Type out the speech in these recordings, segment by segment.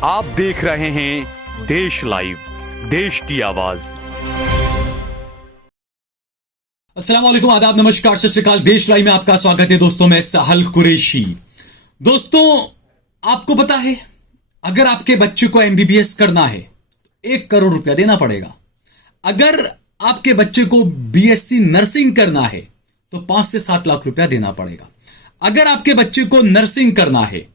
आप देख रहे हैं देश लाइव, देश की आवाज। अस्सलाम वालेकुम, आदाब, नमस्कार, सत श्री अकाल। देश लाइव में आपका स्वागत है दोस्तों। मैं साहल कुरैशी। दोस्तों, आपको पता है, अगर आपके बच्चे को एमबीबीएस करना है 1 करोड़ रुपया देना पड़ेगा। अगर आपके बच्चे को बीएससी नर्सिंग करना है तो 5 से 7 लाख रुपया देना पड़ेगा। अगर आपके बच्चे को नर्सिंग करना है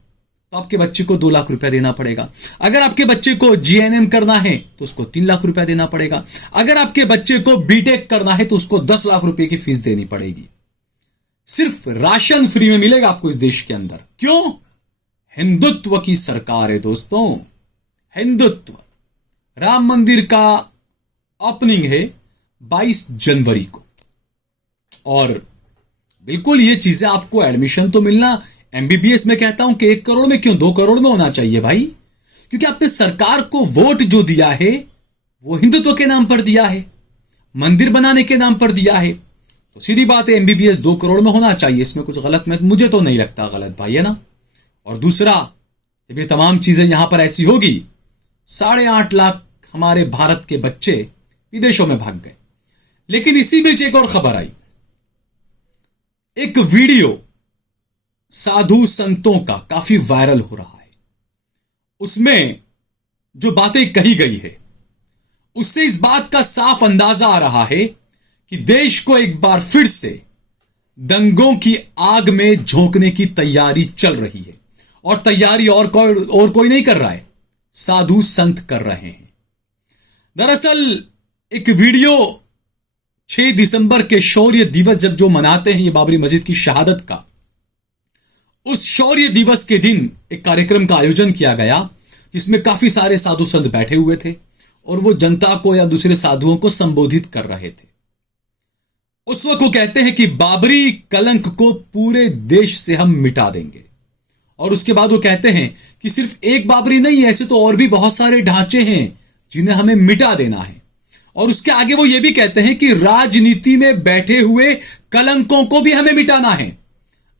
तो आपके बच्चे को 2 लाख रुपया देना पड़ेगा। अगर आपके बच्चे को जीएनएम करना है तो उसको 3 लाख रुपया देना पड़ेगा। अगर आपके बच्चे को बीटेक करना है तो उसको 10 लाख रुपए की फीस देनी पड़ेगी। सिर्फ राशन फ्री में मिलेगा आपको इस देश के अंदर। क्यों? हिंदुत्व की सरकार है दोस्तों, हिंदुत्व। राम मंदिर का ओपनिंग है 22 जनवरी को, और बिल्कुल ये चीजें आपको एडमिशन तो मिलना, एमबीबीएस में कहता हूं कि 1 करोड़ में क्यों 2 करोड़ में होना चाहिए भाई, क्योंकि आपने सरकार को वोट जो दिया है वो हिंदुत्व के नाम पर दिया है, मंदिर बनाने के नाम पर दिया है। तो सीधी बात है, एमबीबीएस 2 करोड़ में होना चाहिए। इसमें कुछ गलत मुझे तो नहीं लगता गलत भाई, है ना। और दूसरा, जब ये तमाम चीजें यहां पर ऐसी होगी, 8.5 लाख हमारे भारत के बच्चे विदेशों में भाग गए। लेकिन इसी बीच एक और खबर आई, एक वीडियो साधु संतों का काफी वायरल हो रहा है। उसमें जो बातें कही गई है उससे इस बात का साफ अंदाजा आ रहा है कि देश को एक बार फिर से दंगों की आग में झोंकने की तैयारी चल रही है। और तैयारी और कोई नहीं कर रहा है, साधु संत कर रहे हैं। दरअसल एक वीडियो 6 दिसंबर के शौर्य दिवस जब जो मनाते हैं ये बाबरी मस्जिद की शहादत का, उस शौर्य दिवस के दिन एक कार्यक्रम का आयोजन किया गया जिसमें काफी सारे साधु संत बैठे हुए थे और वो जनता को या दूसरे साधुओं को संबोधित कर रहे थे। उस वक्त वो कहते हैं कि बाबरी कलंक को पूरे देश से हम मिटा देंगे। और उसके बाद वो कहते हैं कि सिर्फ एक बाबरी नहीं, ऐसे तो और भी बहुत सारे ढांचे हैं जिन्हें हमें मिटा देना है। और उसके आगे वो ये भी कहते हैं कि राजनीति में बैठे हुए कलंकों को भी हमें मिटाना है।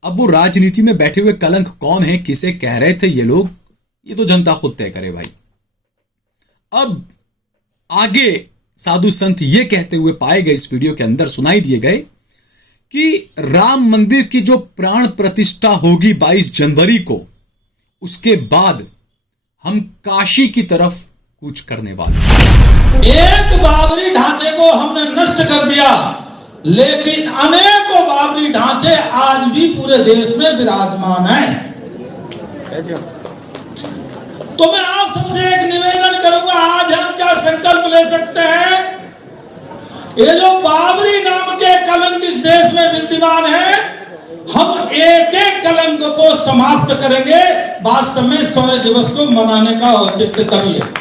अब वो राजनीति में बैठे हुए कलंक कौन है, किसे कह रहे थे ये लोग, ये तो जनता खुद तय करे भाई। अब आगे साधु संत ये कहते हुए पाए गए, इस वीडियो के अंदर सुनाई दिए गए कि राम मंदिर की जो प्राण प्रतिष्ठा होगी 22 जनवरी को, उसके बाद हम काशी की तरफ कूच करने वाले। एक बाबरी ढांचे को हमने नष्ट कर दिया, लेकिन अनेकों बाबरी ढांचे आज भी पूरे देश में विराजमान हैं। तो मैं आप सबसे एक निवेदन करूंगा, आज हम क्या संकल्प ले सकते हैं? ये जो बाबरी नाम के कलंक इस देश में विद्यमान है, हम एक एक कलंक को समाप्त करेंगे। वास्तव में शौर्य दिवस को मनाने का औचित्य तभी है।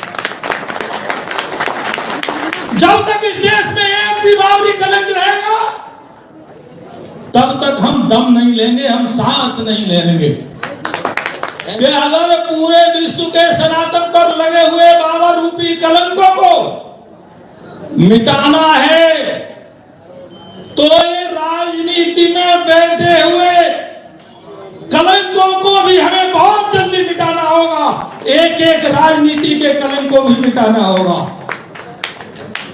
जब तक इस देश में एक भी बाबरी कलंक रहेगा तब तक हम दम नहीं लेंगे, हम सांस नहीं लेंगे। कि अगर पूरे विश्व के सनातन पर लगे हुए बाबा रूपी कलंकों को मिटाना है तो ये राजनीति में बैठे हुए कलंकों को भी हमें बहुत जल्दी मिटाना होगा। एक एक राजनीति के कलंक को भी मिटाना होगा,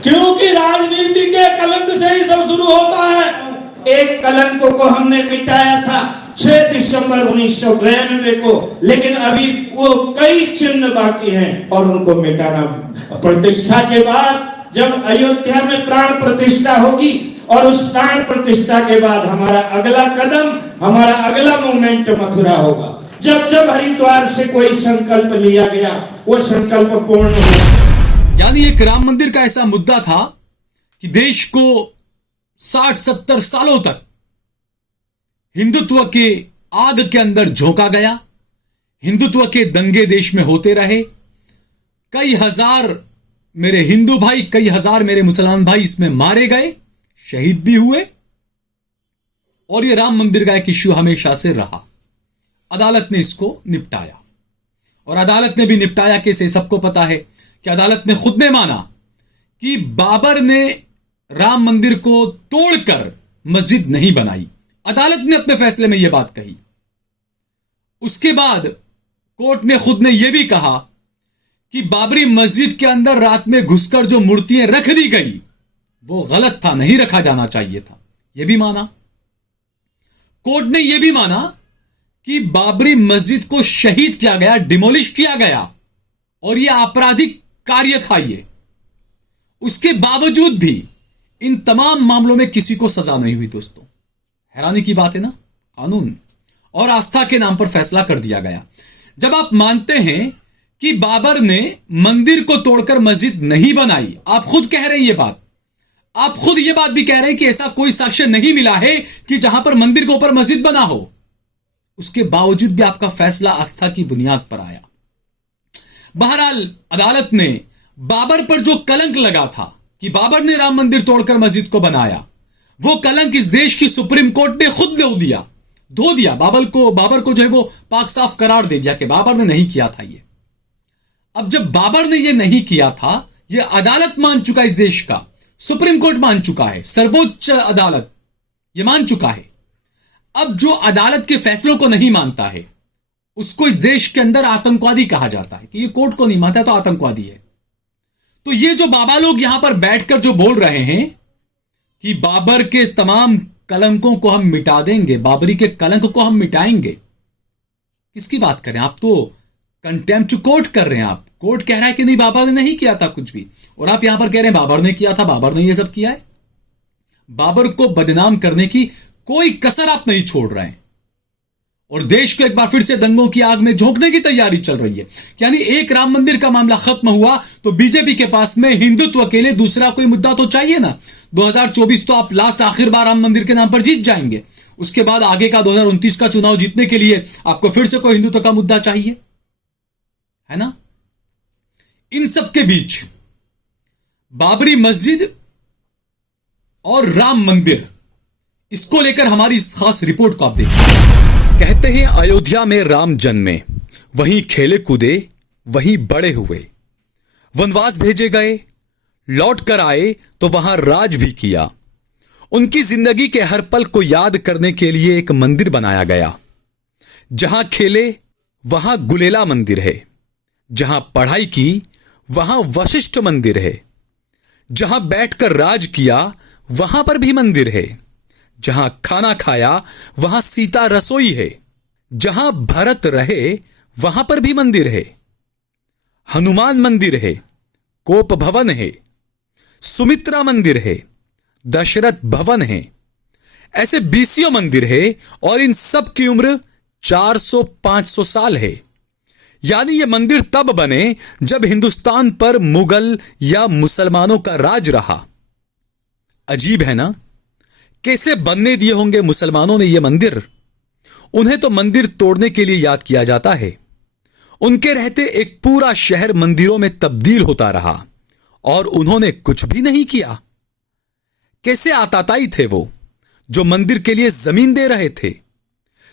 क्योंकि राजनीति के कलंक से ही सब शुरू होता है। एक कलंक को हमने मिटाया था 6 दिसंबर 1992 को, लेकिन अभी वो कई चिन्ह बाकी हैं और उनको मिटाना। प्रतिष्ठा के बाद जब अयोध्या में प्राण प्रतिष्ठा होगी और उस प्राण प्रतिष्ठा के बाद हमारा अगला कदम, हमारा अगला मूवमेंट मथुरा होगा। जब जब हरिद्वार से कोई संकल्प लिया गया वो संकल्प पूर्ण हुआ। यानी एक राम मंदिर का ऐसा मुद्दा था कि देश को 60-70 सालों तक हिंदुत्व के आग के अंदर झोंका गया, हिंदुत्व के दंगे देश में होते रहे, कई हजार मेरे हिंदू भाई, कई हजार मेरे मुसलमान भाई इसमें मारे गए, शहीद भी हुए। और ये राम मंदिर का एक इश्यू हमेशा से रहा। अदालत ने इसको निपटाया, और अदालत ने भी निपटाया कैसे, सबको पता है कि अदालत ने खुद ने माना कि बाबर ने राम मंदिर को तोड़कर मस्जिद नहीं बनाई। अदालत ने अपने फैसले में यह बात कही। उसके बाद कोर्ट ने खुद ने यह भी कहा कि बाबरी मस्जिद के अंदर रात में घुसकर जो मूर्तियां रख दी गई वो गलत था, नहीं रखा जाना चाहिए था, यह भी माना। कोर्ट ने यह भी माना कि बाबरी मस्जिद को शहीद किया गया, डिमोलिश किया गया और यह आपराधिक कार्य था। ये उसके बावजूद भी इन तमाम मामलों में किसी को सजा नहीं हुई। दोस्तों, हैरानी की बात है ना। कानून और आस्था के नाम पर फैसला कर दिया गया। जब आप मानते हैं कि बाबर ने मंदिर को तोड़कर मस्जिद नहीं बनाई, आप खुद कह रहे हैं ये बात, आप खुद ये बात भी कह रहे हैं कि ऐसा कोई साक्ष्य नहीं मिला है कि जहां पर मंदिर के ऊपर मस्जिद बना हो, उसके बावजूद भी आपका फैसला आस्था की बुनियाद पर आया। बहरहाल अदालत ने बाबर पर जो कलंक लगा था कि बाबर ने राम मंदिर तोड़कर मस्जिद को बनाया, वो कलंक इस देश की सुप्रीम कोर्ट ने खुद धो दिया। बाबर को जो है वो पाक साफ करार दे दिया कि बाबर ने नहीं किया था ये। अब जब बाबर ने ये नहीं किया था, ये अदालत मान चुका, इस देश का सुप्रीम कोर्ट मान चुका है, सर्वोच्च अदालत ये मान चुका है। अब जो अदालत के फैसलों को नहीं मानता है उसको इस देश के अंदर आतंकवादी कहा जाता है कि ये कोर्ट को नहीं मानता तो आतंकवादी है। तो ये जो बाबा लोग यहां पर बैठकर जो बोल रहे हैं कि बाबर के तमाम कलंकों को हम मिटा देंगे, बाबरी के कलंक को हम मिटाएंगे, किसकी बात करें? आप तो कंटेम्प्ट कोर्ट कर रहे हैं। आप कोर्ट कह रहा है कि नहीं बाबर ने नहीं किया था कुछ भी, और आप यहां पर कह रहे हैं बाबर ने किया था, बाबर ने ये सब किया है। बाबर को बदनाम करने की कोई कसर आप नहीं छोड़ रहे हैं और देश को एक बार फिर से दंगों की आग में झोंकने की तैयारी चल रही है। यानी एक राम मंदिर का मामला खत्म हुआ तो बीजेपी के पास में हिंदुत्व के लिए दूसरा कोई मुद्दा तो चाहिए ना। 2024 तो आप लास्ट आखिर बार राम मंदिर के नाम पर जीत जाएंगे, उसके बाद आगे का 2029 का चुनाव जीतने के लिए आपको फिर से कोई हिंदुत्व का मुद्दा चाहिए, है ना। इन सब के बीच बाबरी मस्जिद और राम मंदिर, इसको लेकर हमारी इस खास रिपोर्ट को आप देखिए। कहते हैं अयोध्या में राम जन्मे, वहीं खेले कूदे, वहीं बड़े हुए, वनवास भेजे गए, लौट कर आए तो वहां राज भी किया। उनकी जिंदगी के हर पल को याद करने के लिए एक मंदिर बनाया गया। जहां खेले वहां गुलेला मंदिर है, जहां पढ़ाई की वहां वशिष्ठ मंदिर है, जहां बैठकर राज किया वहां पर भी मंदिर है, जहां खाना खाया वहां सीता रसोई है, जहां भरत रहे वहां पर भी मंदिर है, हनुमान मंदिर है, कोप भवन है, सुमित्रा मंदिर है, दशरथ भवन है, ऐसे बीसियों मंदिर है और इन सब की उम्र 400-500 साल है। यानी ये मंदिर तब बने जब हिंदुस्तान पर मुगल या मुसलमानों का राज रहा। अजीब है ना, कैसे बनने दिए होंगे मुसलमानों ने ये मंदिर। उन्हें तो मंदिर तोड़ने के लिए याद किया जाता है। उनके रहते एक पूरा शहर मंदिरों में तब्दील होता रहा और उन्होंने कुछ भी नहीं किया। कैसे आताताई थे वो जो मंदिर के लिए जमीन दे रहे थे।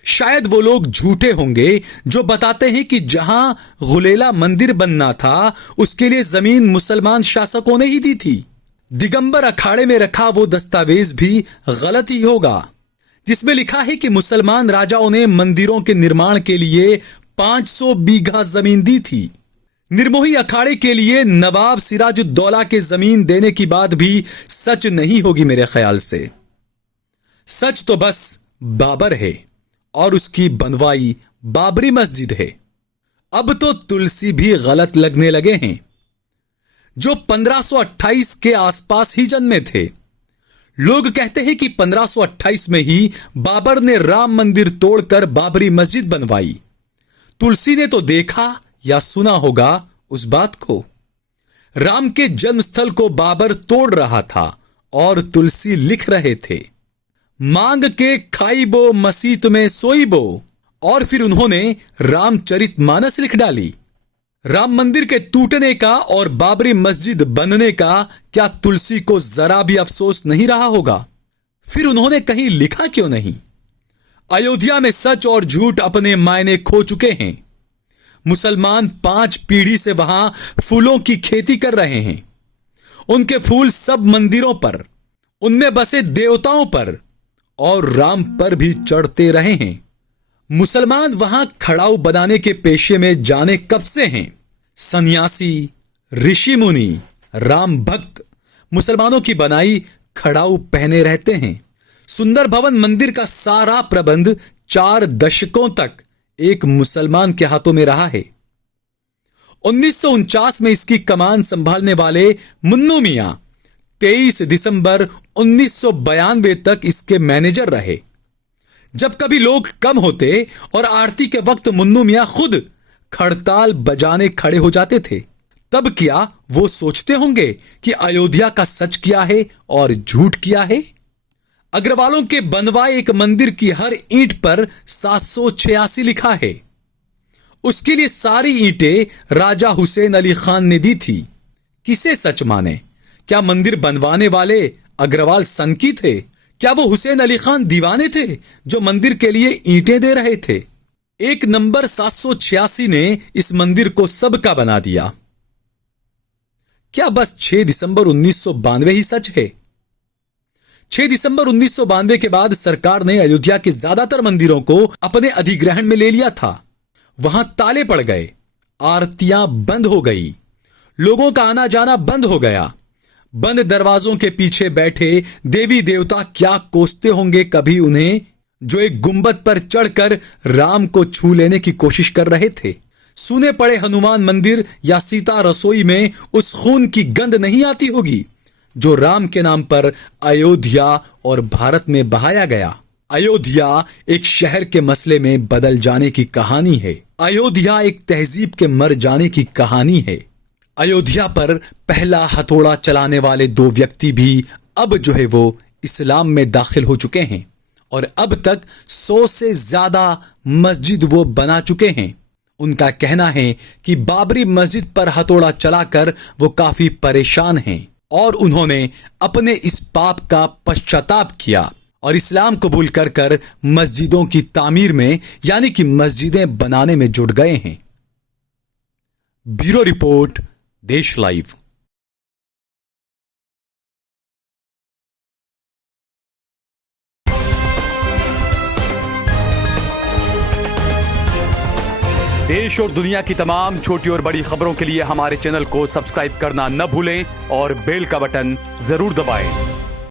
शायद वो लोग झूठे होंगे जो बताते हैं कि जहां गुलेला मंदिर बनना था उसके लिए जमीन मुसलमान शासकों ने ही दी थी। दिगंबर अखाड़े में रखा वो दस्तावेज भी गलत ही होगा जिसमें लिखा है कि मुसलमान राजाओं ने मंदिरों के निर्माण के लिए 500 बीघा जमीन दी थी। निर्मोही अखाड़े के लिए नवाब सिराजुद्दौला के जमीन देने की बात भी सच नहीं होगी मेरे ख्याल से। सच तो बस बाबर है और उसकी बनवाई बाबरी मस्जिद है। अब तो तुलसी भी गलत लगने लगे हैं जो 1528 के आसपास ही जन्मे थे। लोग कहते हैं कि 1528 में ही बाबर ने राम मंदिर तोड़कर बाबरी मस्जिद बनवाई। तुलसी ने तो देखा या सुना होगा उस बात को। राम के जन्मस्थल को बाबर तोड़ रहा था और तुलसी लिख रहे थे, मांग के खाइबो मसीत में सोइबो। और फिर उन्होंने रामचरितमानस लिख डाली। राम मंदिर के टूटने का और बाबरी मस्जिद बनने का क्या तुलसी को जरा भी अफसोस नहीं रहा होगा? फिर उन्होंने कहीं लिखा क्यों नहीं? अयोध्या में सच और झूठ अपने मायने खो चुके हैं। मुसलमान 5 पीढ़ी से वहां फूलों की खेती कर रहे हैं। उनके फूल सब मंदिरों पर, उनमें बसे देवताओं पर और राम पर भी चढ़ते रहे हैं। मुसलमान वहां खड़ाऊ बनाने के पेशे में जाने कब से हैं। सन्यासी, ऋषि मुनि, राम भक्त मुसलमानों की बनाई खड़ाऊ पहने रहते हैं। सुंदर भवन मंदिर का सारा प्रबंध 4 दशकों तक एक मुसलमान के हाथों में रहा है। 1949 में इसकी कमान संभालने वाले मुन्नू मियां 23 दिसंबर 1992 तक इसके मैनेजर रहे। जब कभी लोग कम होते और आरती के वक्त मुन्नू मियां खुद खड़ताल बजाने खड़े हो जाते थे, तब क्या वो सोचते होंगे कि अयोध्या का सच क्या है और झूठ क्या है? अग्रवालों के बनवाए एक मंदिर की हर ईंट पर 786 लिखा है। उसके लिए सारी ईंटें राजा हुसैन अली खान ने दी थी। किसे सच माने? क्या मंदिर बनवाने वाले अग्रवाल सन की थे? क्या वो हुसैन अली खान दीवाने थे जो मंदिर के लिए ईंटें दे रहे थे? एक नंबर 786 ने इस मंदिर को सबका बना दिया। क्या बस 6 दिसंबर 1992 ही सच है? 6 दिसंबर 1992 के बाद सरकार ने अयोध्या के ज्यादातर मंदिरों को अपने अधिग्रहण में ले लिया था। वहां ताले पड़ गए, आरतियां बंद हो गई, लोगों का आना जाना बंद हो गया। बंद दरवाजों के पीछे बैठे देवी देवता क्या कोसते होंगे कभी उन्हें, जो एक गुंबद पर चढ़कर राम को छू लेने की कोशिश कर रहे थे। सूने पड़े हनुमान मंदिर या सीता रसोई में उस खून की गंध नहीं आती होगी जो राम के नाम पर अयोध्या और भारत में बहाया गया। अयोध्या एक शहर के मसले में बदल जाने की कहानी है। अयोध्या एक तहजीब के मर जाने की कहानी है। अयोध्या पर पहला हथौड़ा चलाने वाले 2 व्यक्ति भी अब जो है वो इस्लाम में दाखिल हो चुके हैं और अब तक 100 से ज्यादा मस्जिद वो बना चुके हैं। उनका कहना है कि बाबरी मस्जिद पर हथौड़ा चलाकर वो काफी परेशान हैं और उन्होंने अपने इस पाप का पश्चाताप किया और इस्लाम कबूल कर मस्जिदों की तामीर में यानी कि मस्जिदें बनाने में जुट गए हैं। ब्यूरो रिपोर्ट, देश लाइव। देश और दुनिया की तमाम छोटी और बड़ी खबरों के लिए हमारे चैनल को सब्सक्राइब करना न भूलें और बेल का बटन जरूर दबाएं।